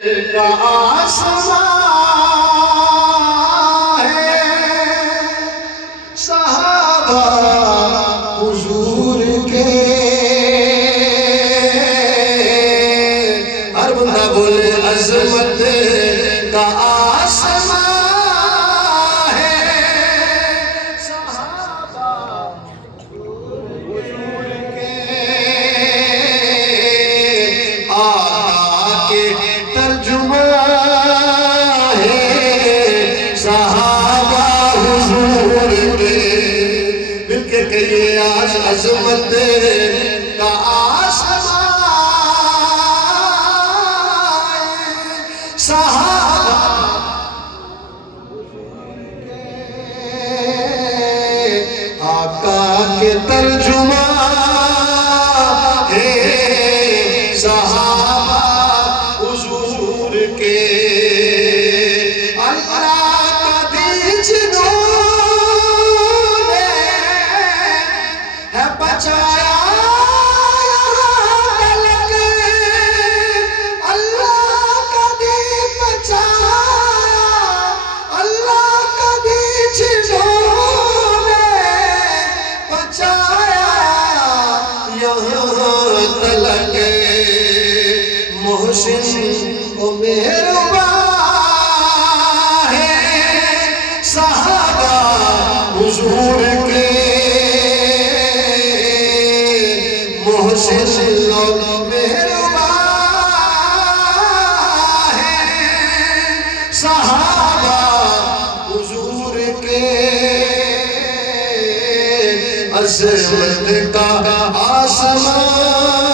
کا آسمان ہے صحابہ حضور کے ہر بندہ بولے عظمت کا آسمان ہے صحابہ حضور کے آقا کے ترجمہ ہے صحابہ حضور کے مل کے کہیے آج عظمت کا آسمان صحابہ آقا کے ترجمہ ہے صحابہ حضور کے اللہ کا دیج نے ہے بچایا تلک اللہ کا دیج بچایا اللہ کا دیج بچایا یہاں تلک محسن و مہربان ہے صحابہ حضور کے محسن و مہربان ہے صحابہ حضور کے عظمت کا آسمان